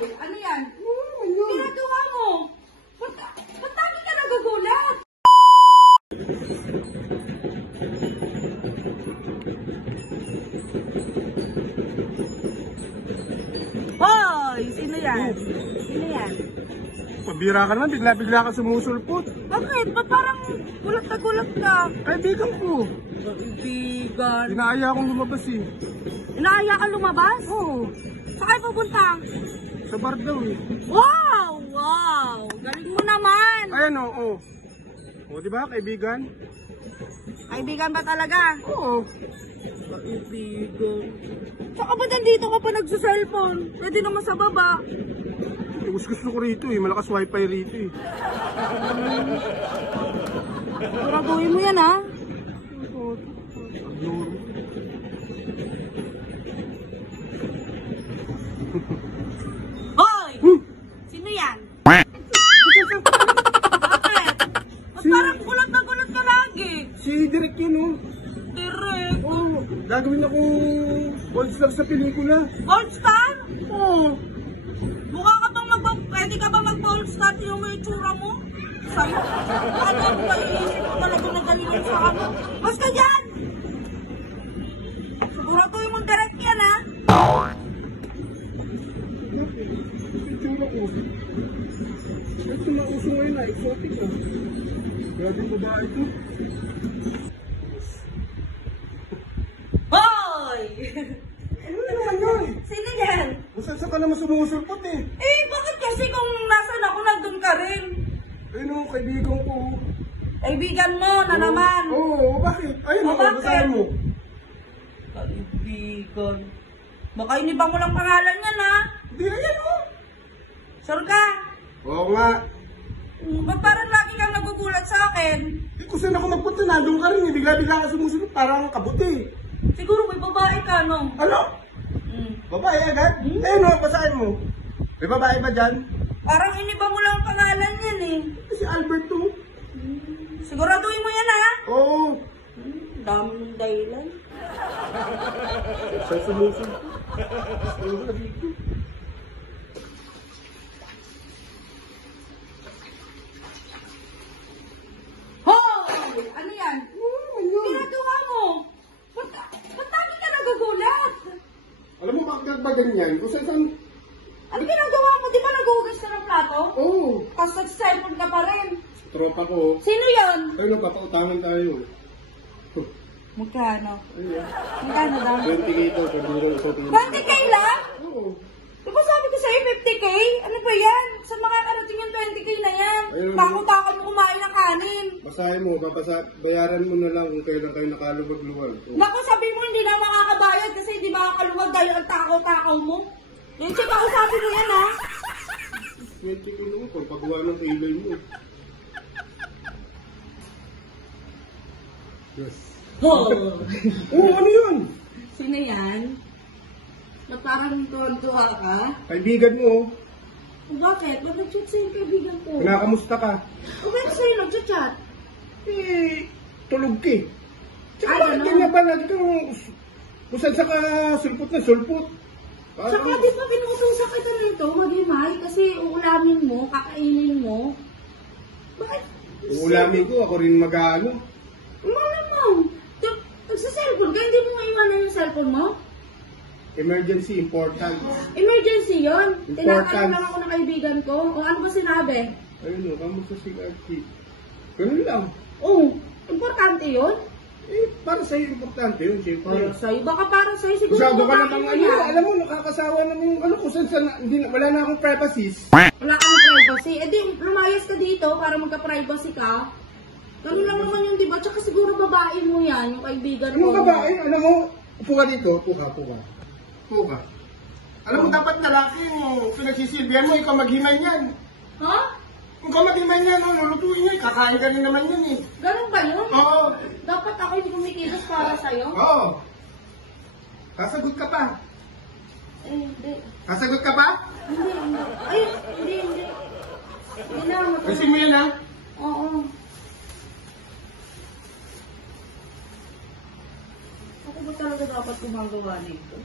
Ano yan? Ginagawa mo? Ba't tayo ka nagugulat? Hoy! Sino yan? Sino yan? Pabira ka naman, bigla-bigla ka sumusulpot. Bakit? Ba't parang gulat na gulat ka? Kaibigan ko. Kaibigan. Inaaya akong lumabas eh. Inaaya ka lumabas? Oo. Saan kayo pupunta? Sa bar daw eh. Wow! Wow! Galing mo naman! Ayan o. O diba, kaibigan? Kaibigan ba talaga? Oo. Kaibigan. Saka ba nandito ka pa nagsa-cellphone? Pwede naman sa baba. Gusto ko rito eh. Malakas wifi rito eh. Siguraduhin mo yan ha? Hoy! Sino yan? Bakit? Ba't parang gulat na gulat ka lagi? Si Direk yun oh. Direk. Oo. Gagawin akong gold star sa pelikula. Gold star? Oo. Mukha ka bang pwede ka ba mag-gold star yung may itsura mo? Sa'yo? Ano ang maiisip mo talaga na galingan sa ano? Basta yan! Siguraduhin mong direct yan ha? Itsura ko. Ito na uso ngayon na, exotic na. Grabe yung babae ko. Hoy! Ano naman yun? Sino yan? Saan ka naman sumusulpot eh? Eh, bakit kasi kung nasan ako, nandun ka rin? Ayun o, kaibigan ko. Kaibigan mo na naman. Oo, bakit? Ayun o, Bakit? basahin mo. Kaibigan. Baka inibang mo lang pangalan yan ha? Hindi, ayan o. Sure ka? Oo nga. Ba't parang lagi kang nagugulat sa akin? Eh, kung saan ako nagpunta, nandun ka rin eh. Bigla-bigla ka sumusunod, parang kabuti. Siguro may babae ka, no? Ano? Babae agad? Ayun o, basahin mo. May babae ba dyan? Parang iniba mo lang ang pangalan yan eh. Si Alberto. Siguraduhin mo yan ha? Oo. Dami ng dahilan. Siya sumusunod. Sumusunod dito. Hoy! Ano yan? Ginagawa mo? Ba't tayo ka nagugulat? Alam mo, bakit ba ganyan? Kung saan... Ano ginagawa mo? Di ba naguhugas ka ng plato? Oo. Tapos nag-cellphone ka pa rin. Tropa ko. Sino yon? Tayo nagpapautangan tayo. Magkano? Ayun. Magkano daw? 20k ito, pwede mo rin ito. 20k lang? Oo. Di ba sabi ko sa'yo 50k? Ano ba yan? Sa mga karating yung 20k na yan. Ayun. Bakit mo kumain ng kanin? Basahin mo, bayaran mo na lang kung kailan kayo nakalubag-luwag. Naku, sabi mo hindi na makakabayad kasi hindi makakaluwag dahil ang takaw-takaw mo. Yung check ako sabi mo yan ha? 20k naman, pagpagawa ng kilay mo. Yes. Oh. Oo, ano yun? Sino yan? Na parang tontuwa ka? Kaibigan mo. Bakit? Ba't nag-chat sa'yo yung kaibigan ko? Kinakamusta ka? O bakit sa'yo nag-chat? Eh, tulog ka eh. Tsaka Ay, bakit ano? ganyan ba lagi kang... Kung saan ka sulpot na sulpot? Saka di ba pinutusan kita nito, maglimay, kasi uulamin mo, kakainin mo. Bakit? Uulamin ko, ako rin mag-ano. Umalam mo. Nagsa-cellphone ka, hindi mo maiwanan yung cellphone mo? Emergency, important. Emergency yon. Important. Tinatanong lang ako ng kaibigan ko. O ano ba sinabi? Ayun o, kamusta si Archie? Ganun lang. Oh, importante yun? Eh, para sa'yo importante yun, siyempre. Sa'yo, baka para sa'yo siguro. Masyado ka babae namang mo ano, yan. alam mo, nakakasawa naman yung ano, kung saan, hindi, wala na akong privacies. Wala kang privacy. Eh di, lumayas ka dito para magka-privacy ka. Ganun lang naman yun, di ba? Tsaka siguro babae mo yan, yung kaibigan Anong mo. babae? Alam mo, upo ka dito, upo ka. Upo ka. Alam mo, dapat lalaki yung pinagsisilbihan mo, ikaw maghimay niyan. Ha? Kung ka maghimay niyan, lulutuin niya, kakain ka rin naman yun eh. Ganun ba yun? Oo. Dapat ako yung kumikilos para sa'yo? Oo. Sasagot ka pa. Eh, hindi. Sasagot ka pa? Hindi. Ay, hindi. Hindi na, Kasi mo yan ha? Oo. Ako ba talaga dapat gumagawa nito?